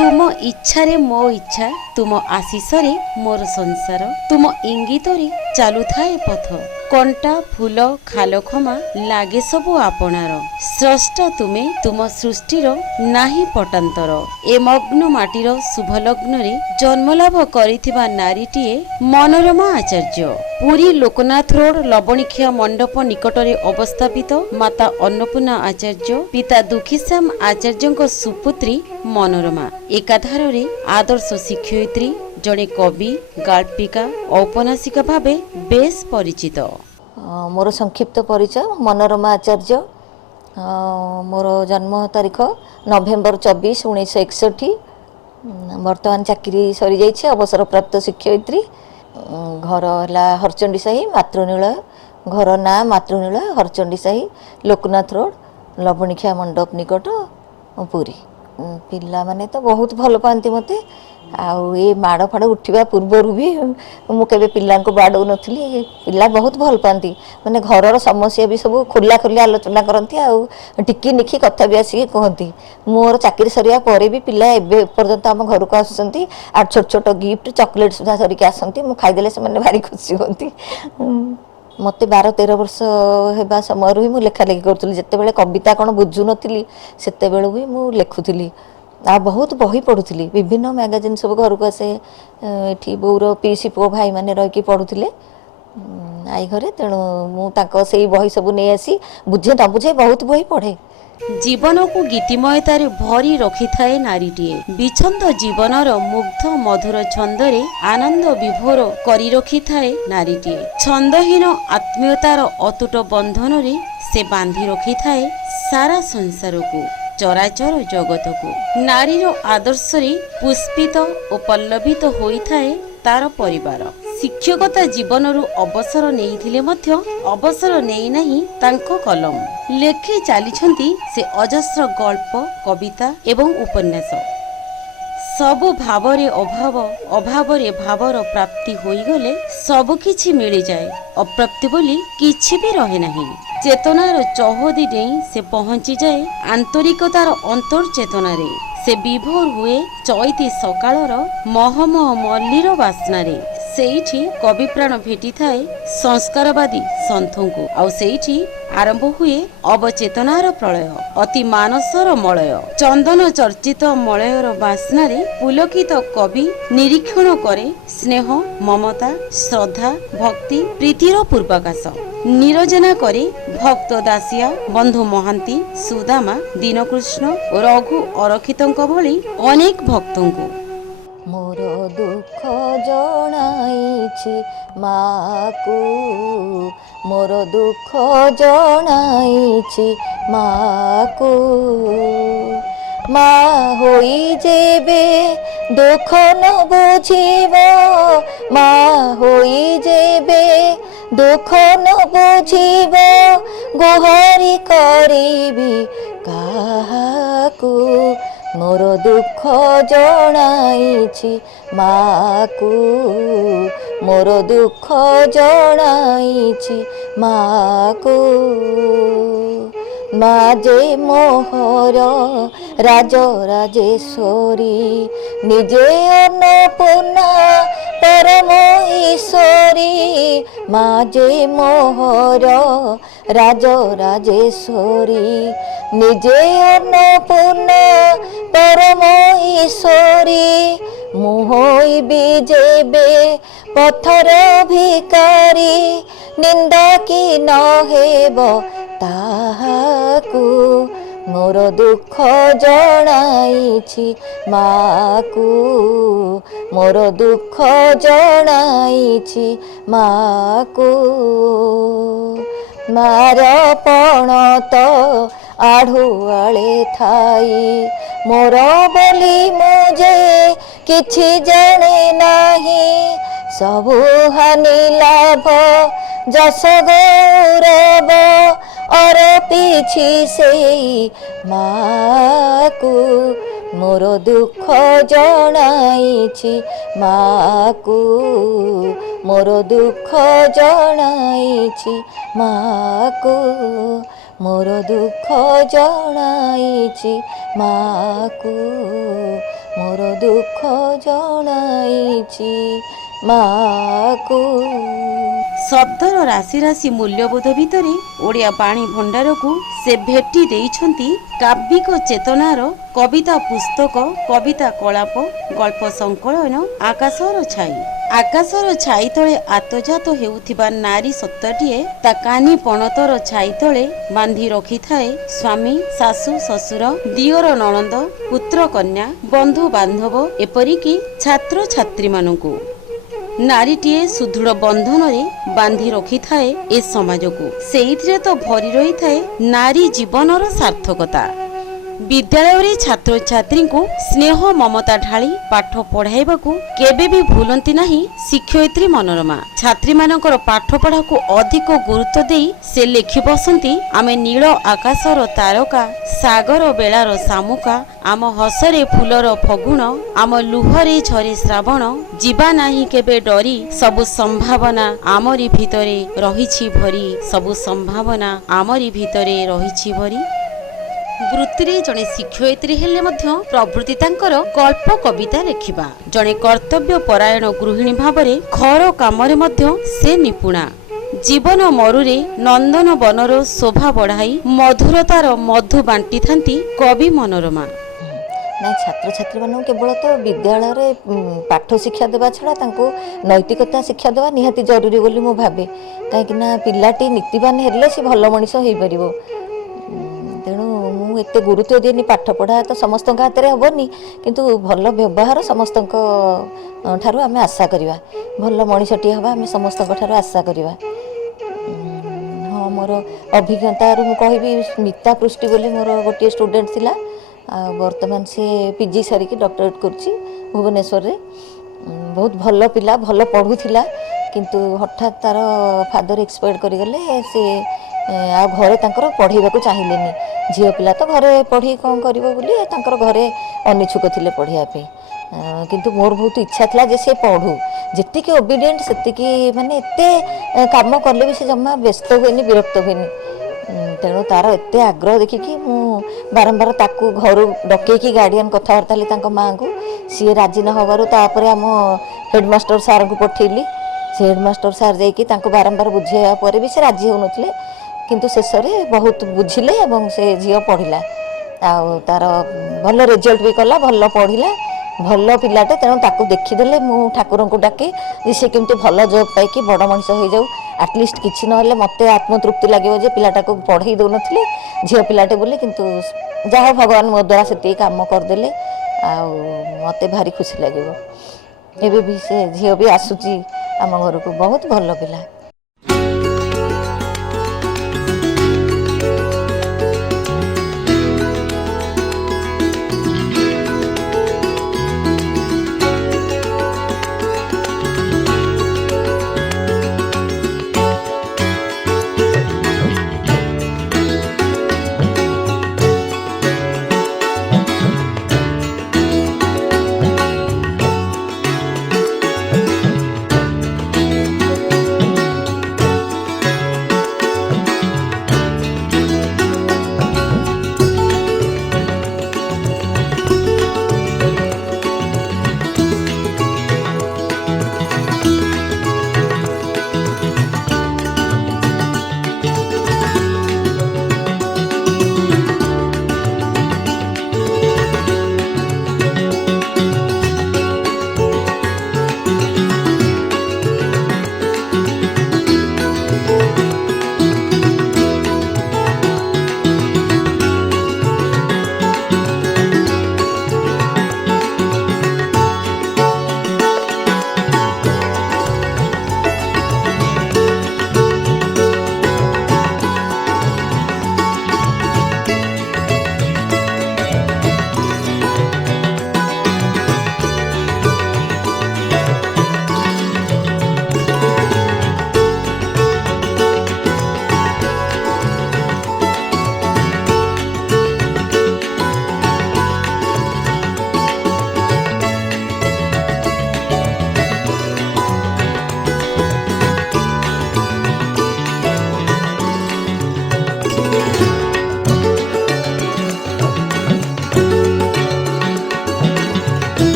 तुम इच्छा रे मो इच्छा तुम आशीष रे मोर संसार तुम इंगित रे चालू थाए पथ कंटा फूल खाल खमा लागे सबु आपणार स्रष्टा तुमे तुम सृष्टिर नाही पटांतर ए मग्न माटीर शुभ लग्न रे जन्मलाभ करिथिबा नारीटीए मनोरमा आचार्य पुरी लोकनाथ रोड लवणीखिया मंडप निकटरे अवस्थापित माता अन्नपूर्णा आचार्य पिता दुखीश्याम आचार्य सुपुत्री मनोरमा एकाधार रे आदर्श शिक्षयित्री जड़े कवि गाल्पिका औपन्यासिका भावे बेस परिचित। मोर संक्षिप्त परिचय मनोरमा आचार्य। मोर जन्म तारीख नवेम्बर 24 1961। वर्तमान चाकरी सरी जाइए अवसर प्राप्त शिक्षयित्री। घर है हरचंडी साही मातृनिलय घर ना मातृनिलय हरचंडी साही लोकनाथ रोड लवणीखिया मंडप निकट पुरी। पिला माने तो बहुत भल पाती मते आउ ये माड़ फाड़ उठा पूर्वर भी मुझे पिला बाड़ौ नी पिला बहुत भल पाती माने घर समस्या भी सब खोला खोली आलोचना करती आउ टिकी निखी कथा भी आसिक कहती। मोर चाकरी सरिया पर भी पिला एबे पर्यंत आम घर को आसुँच आ छोट छोट गिफ्ट चॉकलेट सुधा धरिक आसती मु खाईदेले से भारी खुशी होती। मत 12-13 वर्ष होगा समय भी मुझे लेखा लेखि करूँ जिते कविता कौन बुझु नी से भी मुझे लिखुली आ बहुत बही पढ़ुली विभिन्न मैगजीन सब घर को आसे ये बोर पीसी पु भाई मैंने रही पढ़ुले आई घरे तेणु मुझे बही सब नहीं आसी बुझे न बुझे बहुत बही पढ़े। जीवन को गीतिमयतार भरी रखि थाए नारीटीए विछंद जीवनर मुग्ध मधुर छंदरे आनंद विभोर करी रखि थाए नारीटीए छंदहीन आत्मीयतार अतुट बंधन रे से बांधी रखि थाए सारा संसार को चराचर जगत को नारीर आदर्श रे पुष्पित और पल्लवित होई थाए तार परिवार। शिक्षकता जीवनरू अवसर नहीं मध्य अवसर नहीं नहीं तांको कलम लेखि चलीछंती से अजस्र गल्प कविता एवं उपन्यास सबु भावरे अभाव अभावरे भावर प्राप्ति होईगले सब किछि मिली जाए अप्राप्ति बोली किछि भी रहे नहीं। चेतनार चौहदी डेई से पहुंची जाए आंतरिकतार अंतर चेतना रे से विभोर हुए चैती सकाळर महमह मल्लीर बास्नारे सेठी कवि प्राण भेटी थाए संस्कारवादी सन्थों को आउ सेठी आरंभ हुए अवचेतनार प्रलय अति मानसर मलय चंदन चर्चित मलयर बास्नारे पुलकित कवि निरीक्षण करे स्नेह ममता श्रद्धा भक्ति प्रीतिर पूर्वाकाश निरजना करे भक्त दासिया बंधु महांती सुदामा दीनकृष्ण रघु अरखितों भली अनेक भक्तों को मोर दुख जणाइछि माकू मोर दुख जणाइछि माकू मा होई जेबे दुख न बुझिब मा होई जेबे दुख न बुझिब गुहारी करिबी काहाकू मोर दुख जणाइछि माकू मोर दुख जणाइछि माकू माजे मोहर राज राजेश्वरी निजे अन्नपूर्णा परम ईश्वरी माजे मोहर राज राजेश्वरी निजे अन्नपूर्णा परम ईश्वरी मुहोइबी जेबे पथर भिकारी निंदा की न हेब ताहाकू मोर दुख जणाइछि माकू मोर दुख जणाइछि माकू मार पणत आढ़ुआले थाई मोर बोली मुझे किछि जाने नाही सबु हानि लाभ जस गौरव और पिछि से माकू मोर दुख जणाइछि माकू मोर दुख जणाइछि माकू मोर दुख जणाइछि माकू ମୋର ଦୁଃଖ ଜଣାଇଛି ମାକୁ। ଶବ୍ଦର ରାଶି ରାଶି ମୂଲ୍ୟବୋଧ ଭିତରେ ଓଡ଼ିଆ ବାଣୀ ଭଣ୍ଡାରକୁ ସେ ଭେଟି ଦେଇଛନ୍ତି କାବ୍ୟିକ ଚେତନାର କବିତା ପୁସ୍ତକ, କବିତା କଳାପ, ଗଳ୍ପ ସଂକଳନ ଆକାଶର ଛାଇ। ଆକାଶର ଛାଇ ତଳେ ଆତଜାତ ହେଉଥିବା ନାରୀ ସତ୍ତାଟିଏ ତା କାନି ପଣତର ଛାଇ ତଳେ ବାନ୍ଧି ରଖିଥାଏ ସ୍ୱାମୀ, ଶାଶୁ, ଶ୍ୱଶୁର, ଦିଅର, ନଣନ୍ଦ, ପୁତ୍ର, କନ୍ୟା, ବନ୍ଧୁ ବାନ୍ଧବ, ଏପରିକି ଛାତ୍ରଛାତ୍ରୀମାନଙ୍କୁ। ନାରୀଟିଏ ସୁଦୃଢ଼ ବନ୍ଧନରେ ବାନ୍ଧି ରଖିଥାଏ ଏ ସମାଜକୁ। ସେଇଥିରେ ତ ଭରି ରହିଥାଏ ନାରୀ ଜୀବନର ସାର୍ଥକତା। ବିଦ୍ୟାଳୟରେ ଛାତ୍ରଛାତ୍ରୀଙ୍କୁ ସ୍ନେହ ମମତା ଢାଳି ପାଠ ପଢ଼ାଇବାକୁ କେବେ ବି ଭୁଲନ୍ତି ନାହିଁ ଶିକ୍ଷୟିତ୍ରୀ ମନୋରମା। ଛାତ୍ରୀମାନଙ୍କର ପାଠପଢ଼ାକୁ ଅଧିକ ଗୁରୁତ୍ୱ ଦେଇ ସେ ଲେଖି ବସନ୍ତି, ଆମେ ନୀଳ ଆକାଶର ତାରକା, ସାଗର ବେଳାର ଶାମୁକା, ଆମ ହସରେ ଫୁଲର ଫଗୁଣ, ଆମ ଲୁହରେ ଝରେ ଶ୍ରାବଣ, ଯିବା ନାହିଁ କେବେ ଡରି, ସବୁ ସମ୍ଭାବନା ଆମରି ଭିତରେ ରହିଛି ଭରି, ସବୁ ସମ୍ଭାବନା ଆମରି ଭିତରେ ରହିଛି ଭରି। ବୃତ୍ତିରେ ଜଣେ ଶିକ୍ଷୟିତ୍ରୀ ହେଲେ ମଧ୍ୟ ପ୍ରବୃତ୍ତି ତାଙ୍କର ଗଳ୍ପ କବିତା ଲେଖିବା। ଜଣେ କର୍ତ୍ତବ୍ୟ ପରାୟଣ ଗୃହିଣୀ ଭାବରେ ଘର କାମରେ ମଧ୍ୟ ସେ ନିପୁଣା। ଜୀବନ ମରୁରେ ନନ୍ଦନ ବନର ଶୋଭା ବଢ଼ାଇ ମଧୁରତାର ମଧୁ ବାଣ୍ଟିଥାନ୍ତି କବି ମନୋରମା। ନାଇଁ, ଛାତ୍ରଛାତ୍ରୀମାନଙ୍କୁ କେବଳ ତ ବିଦ୍ୟାଳୟରେ ପାଠ ଶିକ୍ଷା ଦେବା ଛଡ଼ା ତାଙ୍କୁ ନୈତିକତା ଶିକ୍ଷା ଦେବା ନିହାତି ଜରୁରୀ ବୋଲି ମୁଁ ଭାବେ। କାହିଁକିନା ପିଲାଟି ନୀତିବାନ ହେଲେ ସେ ଭଲ ମଣିଷ ହେଇପାରିବ। ତେଣୁ ମୁଁ ଏତେ ଗୁରୁତ୍ୱ ଦିଏନି। ପାଠ ପଢ଼ା ତ ସମସ୍ତଙ୍କ ହାତରେ ହେବନି, କିନ୍ତୁ ଭଲ ବ୍ୟବହାର ସମସ୍ତଙ୍କ ଠାରୁ ଆମେ ଆଶା କରିବା। ଭଲ ମଣିଷଟିଏ ହେବା ଆମେ ସମସ୍ତଙ୍କ ଠାରୁ ଆଶା କରିବା। ହଁ, ମୋର ଅଭିଜ୍ଞତାରୁ ମୁଁ କହିବି, ସ୍ମିତା ପୃଷ୍ଟି ବୋଲି ମୋର ଗୋଟିଏ ଷ୍ଟୁଡେଣ୍ଟ ଥିଲା। ଆଉ ବର୍ତ୍ତମାନ ସେ ପିଜି ସାରିକି ଡକ୍ଟରେଟ୍ କରୁଛି ଭୁବନେଶ୍ୱରରେ। ବହୁତ ଭଲ ପିଲା, ଭଲ ପଢ଼ୁଥିଲା, କିନ୍ତୁ ହଠାତ୍ ତାର ଫାଦର ଏକ୍ସପାୟାର୍ଡ କରିଗଲେ। ସେ ଆଉ ଘରେ ତାଙ୍କର ପଢ଼େଇବାକୁ ଚାହିଁଲେନି। ଝିଅ ପିଲା ତ ଘରେ ପଢ଼ି କ'ଣ କରିବ ବୋଲି ତାଙ୍କର ଘରେ ଅନିଚ୍ଛୁକ ଥିଲେ ପଢ଼ିବା ପାଇଁ। କିନ୍ତୁ ମୋର ବହୁତ ଇଚ୍ଛା ଥିଲା ଯେ ସେ ପଢ଼ୁ। ଯେତିକି ଓବିଡ଼ିଏଣ୍ଟ ସେତିକି, ମାନେ ଏତେ କାମ କଲେ ବି ସେ ଜମା ବ୍ୟସ୍ତ ହୁଏନି, ବିରକ୍ତ ହୁଏନି। ତେଣୁ ତାର ଏତେ ଆଗ୍ରହ ଦେଖିକି ମୁଁ ବାରମ୍ବାର ତାକୁ ଘରୁ ଡକେଇକି ଗାର୍ଡ଼ିଆନ୍ କଥାବାର୍ତ୍ତା ହେଲି ତାଙ୍କ ମାଆଙ୍କୁ। ସିଏ ରାଜି ନ ହେବାରୁ ତାପରେ ଆମ ହେଡ଼ମାଷ୍ଟର ସାର୍ଙ୍କୁ ପଠେଇଲି। ସେ ହେଡ଼ମାଷ୍ଟର ସାର୍ ଯାଇକି ତାଙ୍କୁ ବାରମ୍ବାର ବୁଝେଇବା ପରେ ବି ସେ ରାଜି ହେଉନଥିଲେ। କିନ୍ତୁ ଶେଷରେ ବହୁତ ବୁଝିଲେ ଏବଂ ସେ ଝିଅ ପଢ଼ିଲା। ଆଉ ତାର ଭଲ ରେଜଲ୍ଟ ବି କଲା, ଭଲ ପଢ଼ିଲା, ଭଲ ପିଲାଟେ। ତେଣୁ ତାକୁ ଦେଖିଦେଲେ ମୁଁ ଠାକୁରଙ୍କୁ ଡାକେ ଯେ ସେ କେମିତି ଭଲ ଜବ୍ ପାଇକି ବଡ଼ ମଣିଷ ହେଇଯାଉ। ଆଟଲିଷ୍ଟ କିଛି ନହେଲେ ମୋତେ ଆତ୍ମତୃପ୍ତି ଲାଗିବ ଯେ ପିଲାଟାକୁ ପଢ଼େଇ ଦେଉନଥିଲି, ଝିଅ ପିଲାଟେ ବୋଲି, କିନ୍ତୁ ଯାହା ଭଗବାନ ମୋ ଦ୍ୱାରା ସେତିକି କାମ କରିଦେଲେ। ଆଉ ମୋତେ ଭାରି ଖୁସି ଲାଗିବ। ଏବେ ବି ସେ ଝିଅ ବି ଆସୁଛି ଆମ ଘରକୁ, ବହୁତ ଭଲ ପିଲା।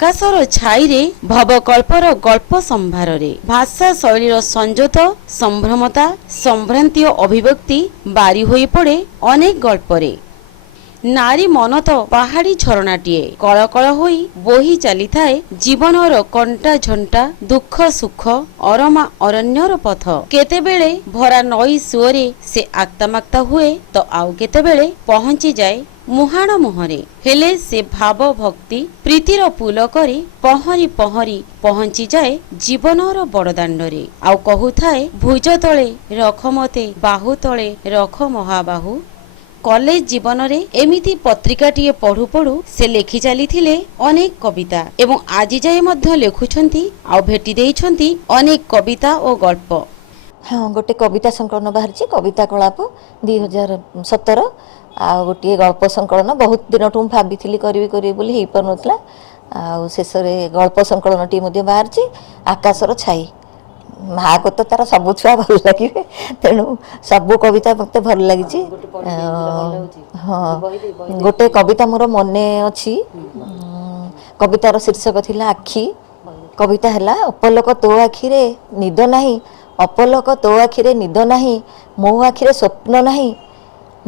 ଆକାଶର ଛାଇରେ ଭବକଳ୍ପର ଗଳ୍ପ ସମ୍ଭାରରେ ଭାଷା ଶୈଳୀର ସଂଯୋତ ସମ୍ଭ୍ରମତା ସମ୍ଭ୍ରାନ୍ତୀୟ ଅଭିବ୍ୟକ୍ତି ବାରି ହୋଇ ପଡ଼େ ଅନେକ ଗଳ୍ପରେ। ନାରୀ ମନ ତ ପାହାଡ଼ି ଝରଣାଟିଏ, କଳକଳ ହୋଇ ବୋହି ଚାଲିଥାଏ ଜୀବନର କଣ୍ଟା ଝଣ୍ଟା ଦୁଃଖ ସୁଖ ଅରମା ଅରଣ୍ୟର ପଥ। କେତେବେଳେ ଭରା ନଈ ସୁଅରେ ସେ ଆକ୍ତାମାକ୍ତା ହୁଏ ତ ଆଉ କେତେବେଳେ ପହଞ୍ଚିଯାଏ ମୁହାଣ ମୁହଁରେ। ହେଲେ ସେ ଭାବ ଭକ୍ତି ପ୍ରୀତିର ପୁଲ କରି ପହଁରି ପହଁରି ପହଞ୍ଚିଯାଏ ଜୀବନର ବଡ଼ଦାଣ୍ଡରେ। ଆଉ କହୁଥାଏ ଭୁଜ ତଳେ ରଖ ମତେ, ବାହୁ ତଳେ ରଖ ମହାବାହୁ। କଲେଜ ଜୀବନରେ ଏମିତି ପତ୍ରିକାଟିଏ ପଢୁ ପଢୁ ସେ ଲେଖି ଚାଲିଥିଲେ ଅନେକ କବିତା ଏବଂ ଆଜି ଯାଏ ମଧ୍ୟ ଲେଖୁଛନ୍ତି ଆଉ ଭେଟି ଦେଇଛନ୍ତି ଅନେକ କବିତା ଓ ଗଳ୍ପ। ହଁ, ଗୋଟେ କବିତା ସଂକଳନ ବାହାରିଛି କବିତା କଳାପ 2017, ଆଉ ଗୋଟିଏ ଗଳ୍ପ ସଂକଳନ ବହୁତ ଦିନଠୁ ମୁଁ ଭାବିଥିଲି କରିବି ବୋଲି ହେଇପାରୁନଥିଲା, ଆଉ ଶେଷରେ ଗଳ୍ପ ସଂକଳନଟିଏ ମଧ୍ୟ ବାହାରିଛି ଆକାଶର ଛାଇ। ମାଆକୁ ତ ତାର ସବୁ ଛୁଆ ଭଲ ଲାଗିବେ, ତେଣୁ ସବୁ କବିତା ମୋତେ ଭଲ ଲାଗିଛି। ହଁ, ଗୋଟେ କବିତା ମୋର ମନେ ଅଛି, କବିତାର ଶୀର୍ଷକ ଥିଲା ଆଖି। କବିତା ହେଲା ଅପଲକ ତୋ ଆଖିରେ ନିଦ ନାହିଁ, ଅପଲକ ତୋ ଆଖିରେ ନିଦ ନାହିଁ, ମୋ ଆଖିରେ ସ୍ୱପ୍ନ ନାହିଁ,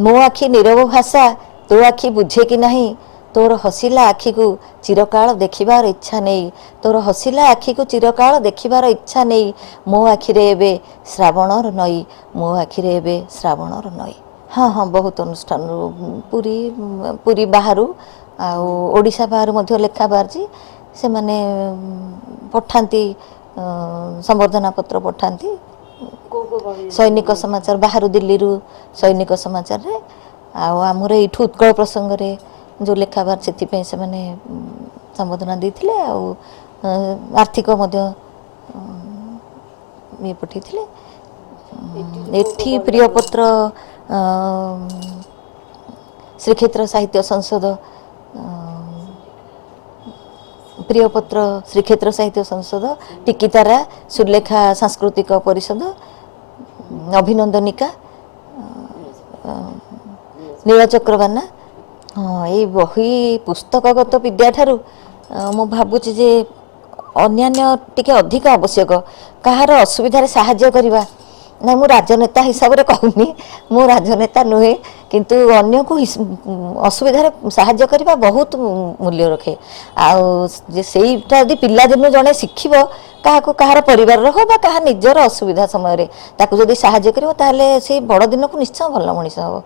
ମୋ ଆଖି ନୀରବ ଭାଷା ତୋ ଆଖି ବୁଝେ କି ନାହିଁ, ତୋର ହସିଲା ଆଖିକୁ ଚିରକାଳ ଦେଖିବାର ଇଚ୍ଛା ନେଇ, ତୋର ହସିଲା ଆଖିକୁ ଚିରକାଳ ଦେଖିବାର ଇଚ୍ଛା ନେଇ, ମୋ ଆଖିରେ ଏବେ ଶ୍ରାବଣର ନଈ, ମୋ ଆଖିରେ ଏବେ ଶ୍ରାବଣର ନଈ। ହଁ ହଁ, ବହୁତ ଅନୁଷ୍ଠାନରୁ ପୁରୀ ବାହାରୁ ଆଉ ଓଡ଼ିଶା ବାହାରୁ ମଧ୍ୟ ଲେଖା ବାହାରିଛି। ସେମାନେ ପଠାନ୍ତି ସମ୍ବର୍ଦ୍ଧନା ପତ୍ର ପଠାନ୍ତି। ସୈନିକ ସମାଚାର ବାହାରୁ ଦିଲ୍ଲୀରୁ ସୈନିକ ସମାଚାରରେ, ଆଉ ଆମର ଏଇଠୁ ଉତ୍କଳ ପ୍ରସଙ୍ଗରେ ଯେଉଁ ଲେଖା ବାହାରିଛି ସେଥିପାଇଁ ସେମାନେ ସମ୍ବର୍ଦ୍ଧନା ଦେଇଥିଲେ, ଆଉ ଆର୍ଥିକ ମଧ୍ୟ ଇଏ ପଠାଇଥିଲେ। ଏଠି ପ୍ରିୟପତ୍ର ଶ୍ରୀକ୍ଷେତ୍ର ସାହିତ୍ୟ ସଂସଦ, ପ୍ରିୟପତ୍ର ଶ୍ରୀକ୍ଷେତ୍ର ସାହିତ୍ୟ ସଂସଦ, ଟିକିତାରା ସୁଲେଖା ସାଂସ୍କୃତିକ ପରିଷଦ, ଅଭିନନ୍ଦନିକା, ନୀଳଚକ୍ରବାନା। ହଁ, ଏଇ ବହି ପୁସ୍ତକଗତ ବିଦ୍ୟା ଠାରୁ ମୁଁ ଭାବୁଛି ଯେ ଅନ୍ୟାନ୍ୟ ଟିକେ ଅଧିକ ଆବଶ୍ୟକ। କାହାର ଅସୁବିଧାରେ ସାହାଯ୍ୟ କରିବା, ନାଇଁ ମୁଁ ରାଜନେତା ହିସାବରେ କହୁନି, ମୁଁ ରାଜନେତା ନୁହେଁ, କିନ୍ତୁ ଅନ୍ୟକୁ ଅସୁବିଧାରେ ସାହାଯ୍ୟ କରିବା ବହୁତ ମୂଲ୍ୟ ରଖେ। ଆଉ ସେଇଟା ଯଦି ପିଲାଦିନୁ ଜଣେ ଶିଖିବ, କାହାର ପରିବାରର ହଉ ବା କାହା ନିଜର ଅସୁବିଧା ସମୟରେ ତାକୁ ଯଦି ସାହାଯ୍ୟ କରିବ, ତାହେଲେ ସେଇ ବଡ଼ ଦିନକୁ ନିଶ୍ଚୟ ଭଲ ମଣିଷ ହେବ।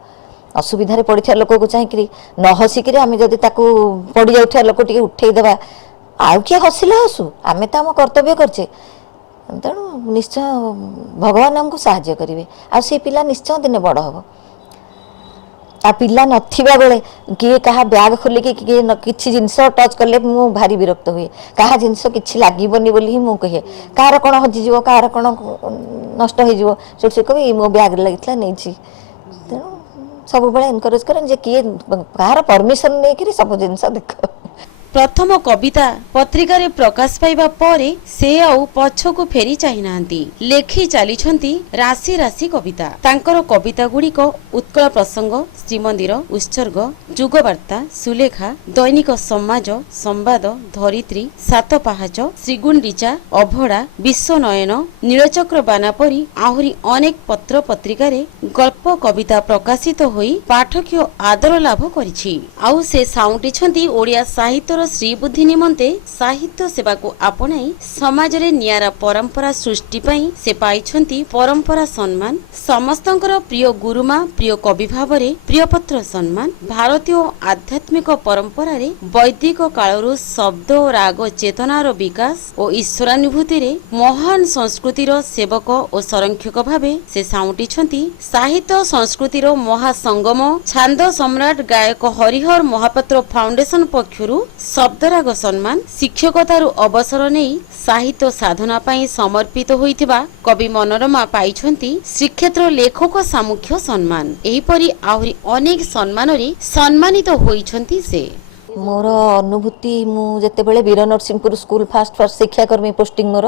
ଅସୁବିଧାରେ ପଡ଼ିଥିବା ଲୋକକୁ ଚାହିଁକିରି ନ ହସିକିରି ଆମେ ଯଦି ତାକୁ ପଡ଼ିଯାଉଥିବା ଲୋକ ଟିକେ ଉଠେଇଦେବା, ଆଉ କିଏ ହସିଲେ ହସୁ, ଆମେ ତ ଆମ କର୍ତ୍ତବ୍ୟ କରିଛେ, ତେଣୁ ନିଶ୍ଚୟ ଭଗବାନ ଆମକୁ ସାହାଯ୍ୟ କରିବେ, ଆଉ ସେ ପିଲା ନିଶ୍ଚୟ ଦିନେ ବଡ଼ ହେବ। ଆଉ ପିଲା ନଥିବା ବେଳେ କିଏ କାହା ବ୍ୟାଗ୍ ଖୋଲିକି କିଏ କିଛି ଜିନିଷ ଟଚ୍ କଲେ ମୁଁ ଭାରି ବିରକ୍ତ ହୁଏ। କାହା ଜିନିଷ କିଛି ଲାଗିବନି ବୋଲି ହିଁ ମୁଁ କହେ। କାହାର କ'ଣ ହଜିଯିବ, କାହାର କ'ଣ ନଷ୍ଟ ହେଇଯିବ, ସେଠି ସେ କହିବେ ମୋ ବ୍ୟାଗ୍ରେ ଲାଗିଥିଲା ନେଇଛି। ତେଣୁ ସବୁବେଳେ ଏନକରେଜ୍ କରେন ଯେ କିଏ କାହାର ପରମିଶନ୍ ନେଇକିରି ସବୁ ଜିନିଷ ଦେଖ। ପ୍ରଥମ କବିତା ପତ୍ରିକାରେ ପ୍ରକାଶ ପାଇବା ପରେ ସେ ଆଉ ପଛକୁ ଫେରି ଚାହିଁନାହାନ୍ତି, ଲେଖି ଚାଲିଛନ୍ତି ରାଶି ରାଶି କବିତା। ତାଙ୍କର କବିତା ଗୁଡ଼ିକ ଉତ୍କଳ ପ୍ରସଙ୍ଗ, ଶ୍ରୀମନ୍ଦିର, ଉତ୍ସର୍ଗ, ଯୁଗବାର୍ତ୍ତା, ସୁଲେଖା, ଦୈନିକ ସମାଜ, ସମ୍ବାଦ, ଧରିତ୍ରୀ, ସାତ ପାହାଚ, ଶ୍ରୀଗୁଣ୍ଡିଚା, ଅଭଡ଼ା, ବିଶ୍ୱନୟନ, ନୀଳଚକ୍ରବାନା ପରି ଆହୁରି ଅନେକ ପତ୍ର ପତ୍ରିକାରେ ଗଳ୍ପ କବିତା ପ୍ରକାଶିତ ହୋଇ ପାଠକୀୟ ଆଦର ଲାଭ କରିଛି। ଆଉ ସେ ସାଉଁଟିଛନ୍ତି ଓଡ଼ିଆ ସାହିତ୍ୟର ଶ୍ରୀବୁଦ୍ଧି ନିମନ୍ତେ ସାହିତ୍ୟ ସେବାକୁ ଆପଣାଇ ସମାଜରେ ନିଆରା ପରମ୍ପରା ସୃଷ୍ଟି ପାଇଁ ସେ ପାଇଛନ୍ତି ପରମ୍ପରା ସମ୍ମାନ, ସମସ୍ତଙ୍କର ପ୍ରିୟ ଗୁରୁମା, ପ୍ରିୟ କବି ଭାବରେ ପ୍ରିୟପତ୍ର ସମ୍ମାନ। ଭାରତୀୟ ଆଧ୍ୟାତ୍ମିକ ପରମ୍ପରାରେ ବୈଦିକ କାଳରୁ ଶବ୍ଦ ଓ ରାଗ ଚେତନାର ବିକାଶ ଓ ଈଶ୍ୱରାନୁଭୂତିରେ ମହାନ ସଂସ୍କୃତିର ସେବକ ଓ ସଂରକ୍ଷକ ଭାବେ ସେ ସାଉଁଟିଛନ୍ତି ସାହିତ୍ୟ ସଂସ୍କୃତିର ମହାସଙ୍ଗମ। ଛାନ୍ଦ ସମ୍ରାଟ ଗାୟକ ହରିହର ମହାପାତ୍ର ଫାଉଣ୍ଡେସନ ପକ୍ଷରୁ ଶବ୍ଦରାଗ ସମ୍ମାନ, ଶିକ୍ଷକତାରୁ ଅବସର ନେଇ ସାହିତ୍ୟ ସାଧନା ପାଇଁ ସମର୍ପିତ ହୋଇଥିବା କବି ମନୋରମା ପାଇଛନ୍ତି ଶ୍ରୀକ୍ଷେତ୍ର ଲେଖକ ସାମୁଖ୍ୟ ସମ୍ମାନ। ଏହିପରି ଆହୁରି ଅନେକ ସମ୍ମାନରେ ସମ୍ମାନିତ ହୋଇଛନ୍ତି ସେ। ମୋର ଅନୁଭୂତି, ମୁଁ ଯେତେବେଳେ ବୀର ନରସିଂହପୁର ସ୍କୁଲ ଫାଷ୍ଟ ଶିକ୍ଷାକର୍ମୀ ପୋଷ୍ଟିଂ ମୋର,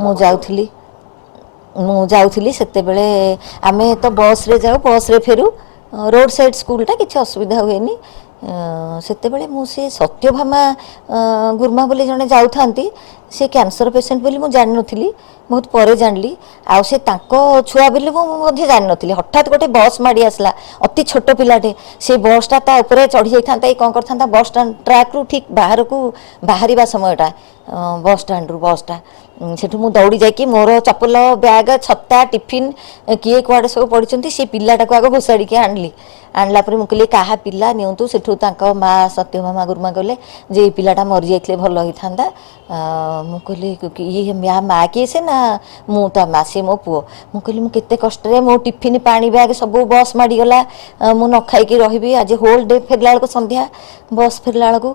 ମୁଁ ଯାଉଥିଲି ସେତେବେଳେ ଆମେ ତ ବସ୍ରେ ଯାଉ, ବସ୍ରେ ଫେରୁ। ରୋଡ୍ ସାଇଡ୍ ସ୍କୁଲଟା, କିଛି ଅସୁବିଧା ହୁଏନି। ସେତେବେଳେ ମୁଁ ସେ ସତ୍ୟଭାମା ଗୁରୁମା ବୋଲି ଜଣେ ଯାଉଥାନ୍ତି, ସେ କ୍ୟାନ୍ସର ପେସେଣ୍ଟ ବୋଲି ମୁଁ ଜାଣିନଥିଲି, ବହୁତ ପରେ ଜାଣିଲି। ଆଉ ସେ ତାଙ୍କ ଛୁଆ ବୋଲି ମୁଁ ମଧ୍ୟ ଜାଣିନଥିଲି। ହଠାତ୍ ଗୋଟେ ବସ୍ ମାଡ଼ି ଆସିଲା, ଅତି ଛୋଟ ପିଲାଟେ, ସେ ବସ୍ଟା ତା ଉପରେ ଚଢ଼ି ଯାଇଥାନ୍ତା, କ'ଣ କରିଥାନ୍ତା, ବସ୍ ଷ୍ଟାଣ୍ଡ ଟ୍ରାକ୍ରୁ ଠିକ୍ ବାହାରକୁ ବାହାରିବା ସମୟଟା, ବସ୍ ଷ୍ଟାଣ୍ଡରୁ ବସ୍ଟା। ସେଠୁ ମୁଁ ଦୌଡ଼ି ଯାଇକି ମୋର ଚପଲ, ବ୍ୟାଗ୍, ଛତା, ଟିଫିନ୍ କିଏ କୁଆଡ଼େ ସବୁ ପଡ଼ିଛନ୍ତି, ସେ ପିଲାଟାକୁ ଆଗ ଘୋଷାଡ଼ିକି ଆଣିଲା ପରେ ମୁଁ କହିଲି କାହା ପିଲା ନିଅନ୍ତୁ। ସେଠୁ ତାଙ୍କ ମା ସତ୍ୟଭାମା ଗୁରୁମା କହିଲେ ଯେ ଏଇ ପିଲାଟା ମରିଯାଇଥିଲେ ଭଲ ହେଇଥାନ୍ତା। ମୁଁ କହିଲି ଇଏ ମା କିଏ? ସେ ନା ମୁଁ ତା ମା, ସିଏ ମୋ ପୁଅ। ମୁଁ କହିଲି ମୁଁ କେତେ କଷ୍ଟରେ ମୋ ଟିଫିନ୍, ପାଣି ବ୍ୟାଗ୍ ସବୁ ବସ୍ ମାଡ଼ିଗଲା, ମୁଁ ନ ଖାଇକି ରହିବି, ଆଜି ହୋଲ୍ ଡେ ଫେରିଲା ବେଳକୁ ସନ୍ଧ୍ୟା, ବସ୍ ଫେରିଲା ବେଳକୁ,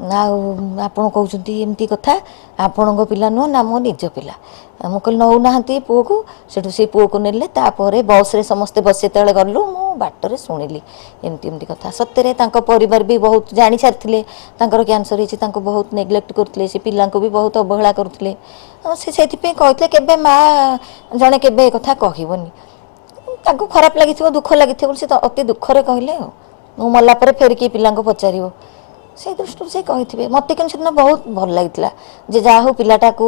ଆଉ ଆପଣ କହୁଛନ୍ତି ଏମିତି କଥା, ଆପଣଙ୍କ ପିଲା ନୁହଁ ନା ମୋ ନିଜ ପିଲା। ମୁଁ କହିଲି ନେଉନାହାନ୍ତି ପୁଅକୁ। ସେଠୁ ସେ ପୁଅକୁ ନେଲେ। ତାପରେ ବସ୍ରେ ସମସ୍ତେ ବସି ଯେତେବେଳେ ଗଲୁ, ମୁଁ ବାଟରେ ଶୁଣିଲି ଏମିତି କଥା। ସତରେ ତାଙ୍କ ପରିବାର ବି ବହୁତ ଜାଣି ସାରିଥିଲେ ତାଙ୍କର କ୍ୟାନ୍ସର ହେଇଛି, ତାଙ୍କୁ ବହୁତ ନେଗ୍ଲେକ୍ଟ କରୁଥିଲେ, ସେ ପିଲାଙ୍କୁ ବି ବହୁତ ଅବହେଳା କରୁଥିଲେ। ସେ ସେଇଥିପାଇଁ କହିଥିଲେ କେବେ ମା ଜଣେ କେବେ ଏ କଥା କହିବନି। ତାଙ୍କୁ ଖରାପ ଲାଗିଥିବ, ଦୁଃଖ ଲାଗିଥିବ ବୋଲି ସେ ଅତି ଦୁଃଖରେ କହିଲେ। ଆଉ ମୁଁ ମଲା ପରେ ଫେରିକି ପିଲାଙ୍କୁ ପଚାରିବ, ସେଇ ଦୃଷ୍ଟିରୁ ସେ କହିଥିବେ। ମୋତେ କିନ୍ତୁ ସେଦିନ ବହୁତ ଭଲ ଲାଗିଥିଲା ଯେ ଯାହା ହଉ ପିଲାଟାକୁ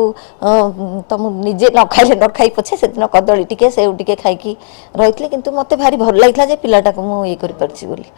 ତ ମୁଁ ନିଜେ ନ ଖାଇଲେ ନ ଖାଇ ପଛେ ସେଦିନ କଦଳୀ ଟିକେ, ସେଉ ଟିକେ ଖାଇକି ରହିଥିଲି, କିନ୍ତୁ ମୋତେ ଭାରି ଭଲ ଲାଗିଥିଲା ଯେ ପିଲାଟାକୁ ମୁଁ ଇଏ କରିପାରିଛି ବୋଲି।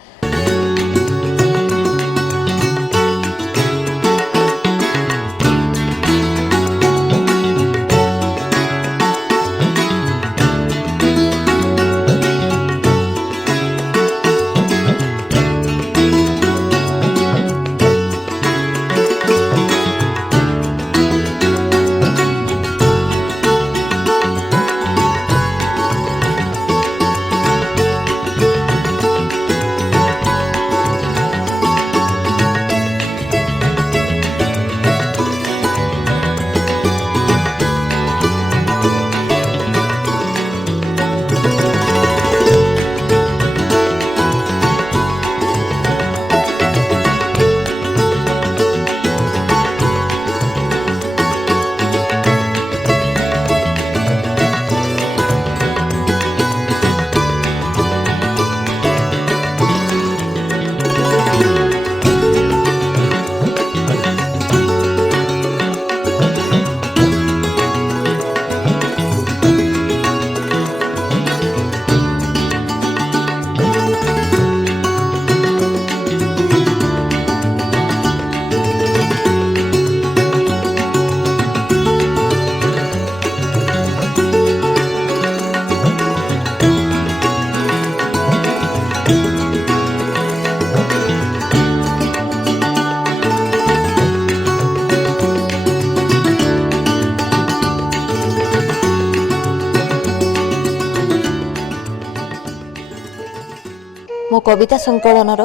ମୋ କବିତା ସଂକଳନର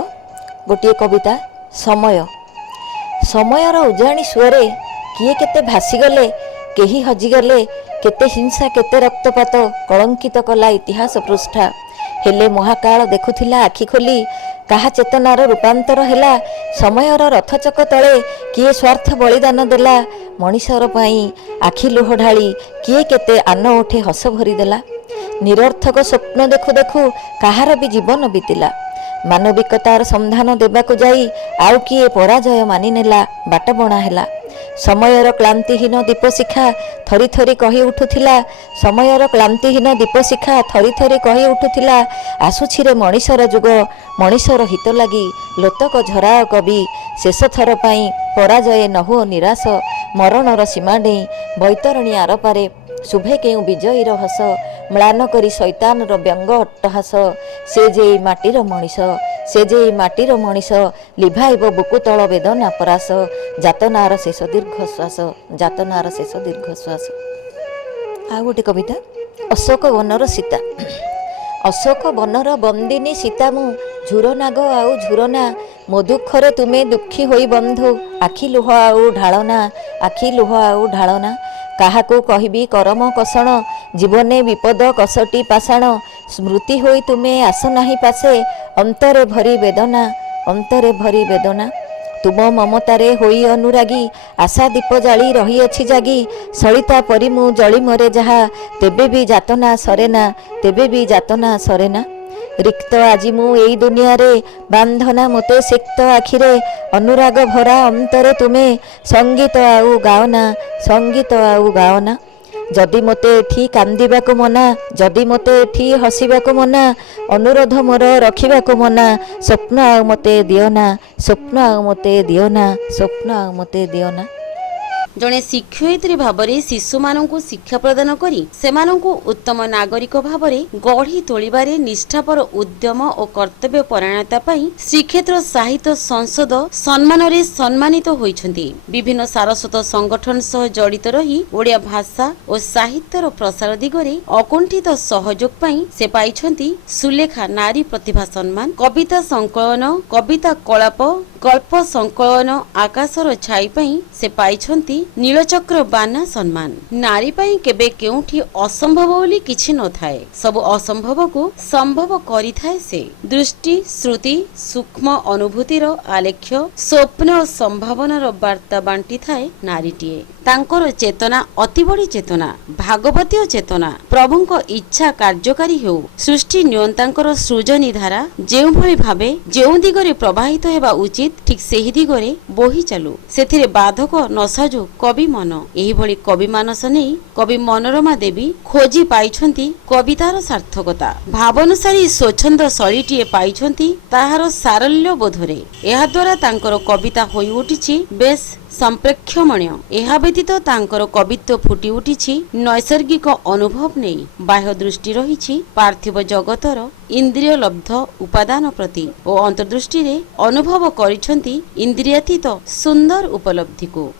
ଗୋଟିଏ କବିତା ସମୟ। ସମୟର ଉଜାଣି ସୁଅରେ କିଏ କେତେ ଭାସିଗଲେ, କେହି ହଜିଗଲେ, କେତେ ହିଂସା କେତେ ରକ୍ତପାତ କଳଙ୍କିତ କଲା ଇତିହାସ ପୃଷ୍ଠା। ହେଲେ ମହାକାଳ ଦେଖୁଥିଲା ଆଖି ଖୋଲି, କାହା ଚେତନାର ରୂପାନ୍ତର ହେଲା। ସମୟର ରଥଚକ ତଳେ କିଏ ସ୍ୱାର୍ଥ ବଳିଦାନ ଦେଲା, ମଣିଷର ପାଇଁ ଆଖି ଲୁହ ଢାଳି କିଏ କେତେ ଆନ ଉଠେ ହସ ଭରିଦେଲା। ନିରର୍ଥକ ସ୍ୱପ୍ନ ଦେଖୁ ଦେଖୁ କାହାର ବି ଜୀବନ ବିତିଲା। ମାନବିକତାର ସନ୍ଧାନ ଦେବାକୁ ଯାଇ ଆଉ କିଏ ପରାଜୟ ମାନିନେଲା, ବାଟବଣା ହେଲା। ସମୟର କ୍ଳାନ୍ତିହୀନ ଦୀପଶିଖା ଥରି ଥରି କହି ଉଠୁଥିଲା, ସମୟର କ୍ଳାନ୍ତିହୀନ ଦୀପଶିଖା ଥରି ଥରି କହି ଉଠୁଥିଲା, ଆସୁଛିରେ ମଣିଷର ଯୁଗ, ମଣିଷର ହିତ ଲାଗି ଲୋତକ ଝରାଅ କବି। ଶେଷ ଥର ପାଇଁ ପରାଜୟ ନ ହୁଅ ନିରାଶ, ମରଣର ସୀମା ଡେଇଁ ବୈତରଣୀ ଆରପାରେ ଶୁଭେ କେଉଁ ବିଜୟୀର ହସ। ମ୍ଳାନ କରି ଶୈତାନର ବ୍ୟଙ୍ଗ ଅଟ୍ଟହାସ, ସେ ଯେ ଏଇ ମାଟିର ମଣିଷ, ସେ ଯେ ଏଇ ମାଟିର ମଣିଷ, ଲିଭାଇବ ବୁକୁତଳ ବେଦନା ପରାସ, ଯାତନାର ଶେଷ ଦୀର୍ଘଶ୍ୱାସ, ଯାତନାର ଶେଷ ଦୀର୍ଘଶ୍ୱାସ। ଆଉ ଗୋଟେ କବିତା, ଅଶୋକ ବନର ସୀତା। ଅଶୋକ ବନର ବନ୍ଦିନୀ ସୀତା ମୁଁ, ଝୁରନାଗ ଆଉ ଝୁରନା, ମୋ ଦୁଃଖରେ ତୁମେ ଦୁଃଖୀ ହୋଇ ବନ୍ଧୁ, ଆଖି ଲୁହ ଆଉ ଢାଳନା, ଆଖି ଲୁହ ଆଉ ଢାଳନା। କାହାକୁ କହିବି କରମ କଷଣ, ଜୀବନେ ବିପଦ କଷଟି ପାଷାଣ, ସ୍ମୃତି ହୋଇ ତୁମେ ଆସ ନାହିଁ ପାଶେ, ଅନ୍ତରେ ଭରି ବେଦନା, ଅନ୍ତରେ ଭରି ବେଦନା। ତୁମ ମମତାରେ ହୋଇ ଅନୁରାଗୀ, ଆଶା ଦୀପ ଜାଳି ରହିଅଛି ଜାଗି, ସଳିତା ପରି ମୁଁ ଜଳି ମରେ ଯାହା, ତେବେ ବି ଯାତନା ସରେନା, ତେବେ ବି ଯାତନା ସରେନା। रिक्त आजि मु एई दुनिया रे बांधना मते सिक्त आखिरे अनुराग भरा अंतरे तुमे संगीत आउ गाओना संगीत आउ गाओना जदि मते एठी कांदिबाको मना जदि मते एठी हसिबाको मना अनुरोध मोर रखिबाको मना स्वप्न आउ मते दियोना स्वप्न आउ मते दियोना स्वप्न आउ मते दियोना। जड़े शिक्षयित्री भावरे शिशु मानकु शिक्षा प्रदान करी सेमानकु उत्तम नागरिक भावरे गढ़ी तोलिबारे निष्ठापर उद्यम और कर्तव्य परायणता पई श्रीक्षेत्र साहित्य संसद सम्मानरे सम्मानित होइछन्ति। विभिन्न सारस्वत संगठन सह जड़ित रही ओडिया भाषा और साहित्यर प्रसार दिगरे अकुंठित सहयोग पई से पाइछन्ति सुलेखा नारी प्रतिभा सम्मान, कविता संकलन, कविता कलाप, गल्प संकलन, आकाशर छाई पई से पाइछन्ति नीलचक्र बाना सम्मान। नारी पई केबे केउठी असंभव बोली किछि न थाए, सब असंभव को संभव करिथाए से। दृष्टि श्रुति सूक्ष्म अनुभूतिर आलेख्य स्वप्न और संभावनार वार्ता बांटी थाए नारीटीए। तांकर चेतना अति बड़ी चेतना, भागवतीय चेतना, प्रभुंक इच्छा कार्यकारी हेउ सृष्टि नियंतांकर सृजनी धारा जेउ भली भाबे जेउ दिगरे प्रवाहित हेबा उचित ठीक सेही दिगरे बोही चालू, सेथिरे बाधक न साजु कवि मन। एही भली कवि मानस नेई कवि मनोरमा देवी खोजी पाइछन्ति कवितार सार्थकता। भावनुसारी स्वच्छंद शैलीटीए पाइछन्ति ताहार सारल्य बोधरे। एहा द्वारा तांकर कविता होई उठिछि बेस संप्रेक्षमणीय। एहा व्यतीत तांकर कवित्व फुटी उठिछि नैसर्गिक अनुभव नेई। बाह्य दृष्टि रहिछि पार्थिव जगतर इंद्रिय लब्ध उपादान प्रति ओ अंतर्दृष्टि रे अनुभव करिछन्ति इंद्रियातीत सुंदर उपलब्धि को।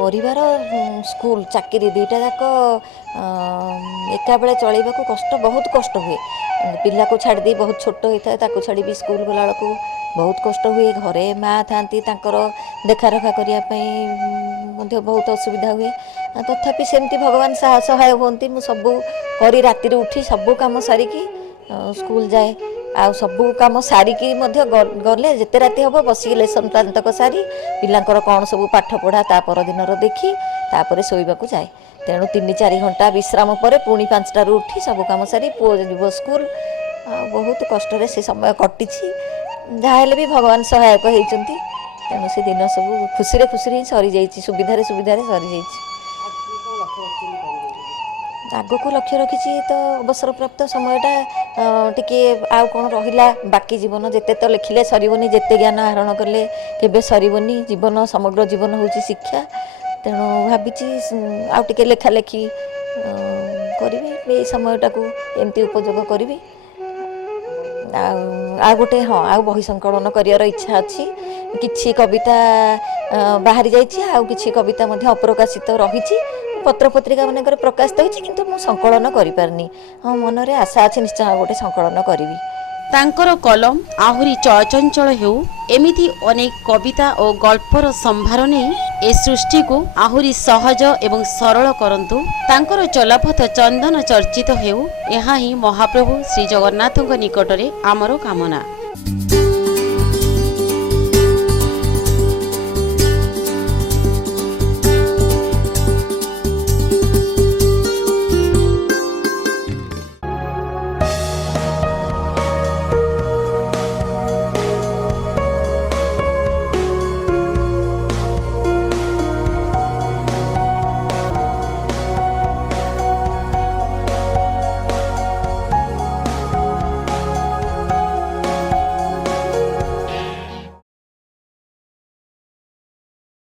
परिवार स्कूल चाकरी दुईटा जाक एका बेले चलैबा को कष्ट बहुत कष्ट हुए। पिला को छाड़ दी बहुत छोट होता है ताको छाड़ी भी स्कूल गला बेलू बहुत कष्ट हुए। घरे माँ था देखा रखा करने बहुत असुविधा हुए। तथापि सेमती भगवान सहाय होती मुझे सबू करी राति उठी सबू कम सारिकी स्कूल जाए आ सबू कम सारिकी गले जिते राति हम बसिक लेसन प्लान तक सारी पिलांकर कौन सब पाठ पढ़ा ता पर दिन देखी तापर शोवाक जाए। तेणु 3-4 घंटा विश्राम पर पुणी 5टारू उठी सब कम सारी पुओ जीव स्कूल बहुत कष्ट से समय कटी जहाँ भी भगवान सहायक होती। तेणु से दिन सब खुशी खुशी सरी जा सुविधा सुविधा सरी जा। ଆଗକୁ ଲକ୍ଷ୍ୟ ରଖିଛି ତ ଅବସରପ୍ରାପ୍ତ ସମୟଟା ଟିକେ ଆଉ କ'ଣ ରହିଲା ବାକି ଜୀବନ ଯେତେ ତ ଲେଖିଲେ ସରିବନି, ଯେତେ ଜ୍ଞାନ ଆହରଣ କଲେ କେବେ ସରିବନି। ଜୀବନ ସମଗ୍ର ଜୀବନ ହେଉଛି ଶିକ୍ଷା। ତେଣୁ ଭାବିଛି ଆଉ ଟିକେ ଲେଖାଲେଖି କରିବି, ଏଇ ସମୟଟାକୁ ଏମିତି ଉପଯୋଗ କରିବି। ଆଉ ଗୋଟେ ଆଉ ବହି ସଂକଳନ କରିବାର ଇଚ୍ଛା ଅଛି। କିଛି କବିତା ବାହାରି ଯାଇଛି, ଆଉ କିଛି କବିତା ମଧ୍ୟ ଅପ୍ରକାଶିତ ରହିଛି। ପତ୍ରପତ୍ରିକା ମାନଙ୍କରେ ପ୍ରକାଶିତ ହୋଇଛି, କିନ୍ତୁ ମୁଁ ସଂକଳନ କରିପାରିନି। ମନରେ ଆଶା ଅଛି, ନିଶ୍ଚୟ ଗୋଟେ ସଂକଳନ କରିବି। ତାଙ୍କର କଲମ ଆହୁରି ଚଳଚଞ୍ଚଳ ହେଉ, ଏମିତି ଅନେକ କବିତା ଓ ଗଳ୍ପର ସମ୍ଭାର ନେଇ ଏ ସୃଷ୍ଟିକୁ ଆହୁରି ସହଜ ଏବଂ ସରଳ କରନ୍ତୁ। ତାଙ୍କର ଚଲାପଥ ଚନ୍ଦନ ଚର୍ଚ୍ଚିତ ହେଉ, ଏହା ହିଁ ମହାପ୍ରଭୁ ଶ୍ରୀ ଜଗନ୍ନାଥଙ୍କ ନିକଟରେ ଆମର କାମନା।